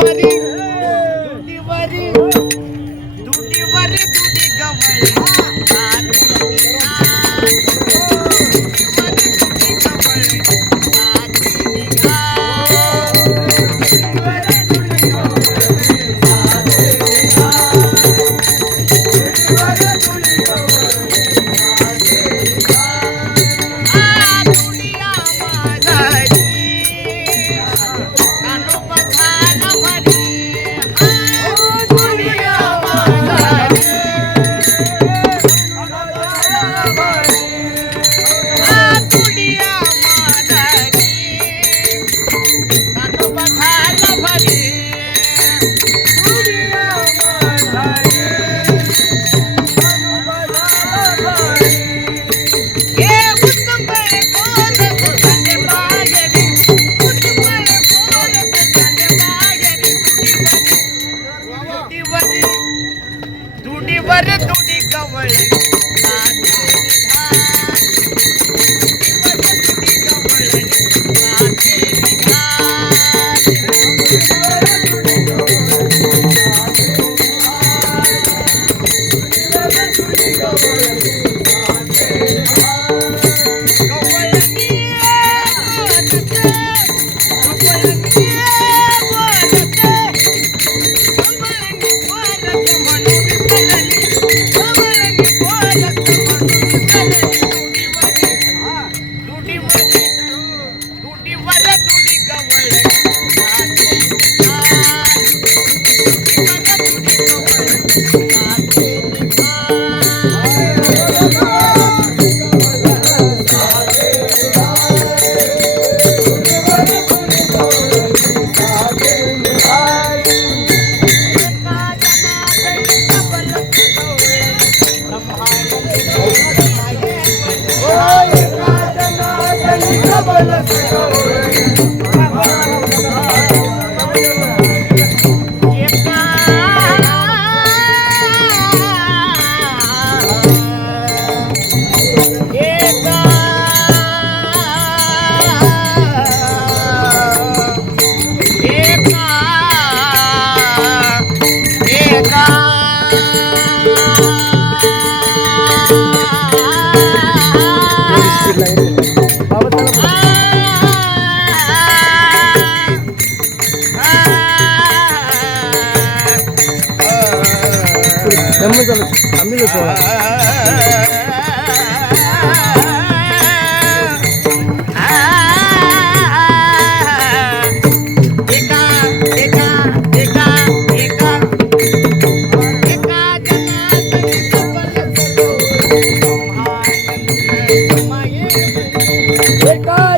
তোমারই like నెమ్మది తమ్మిలో చూడాలి एका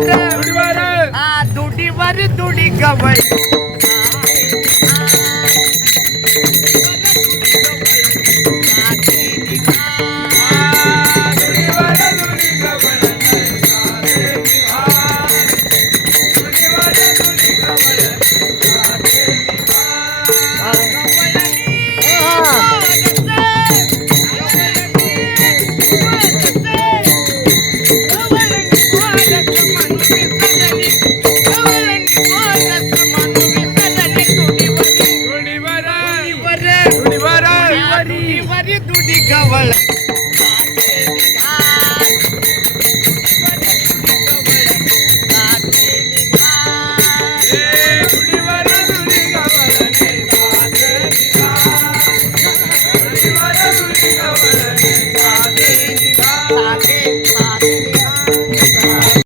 துடிவாரு துடிவாரு துடிக்கவை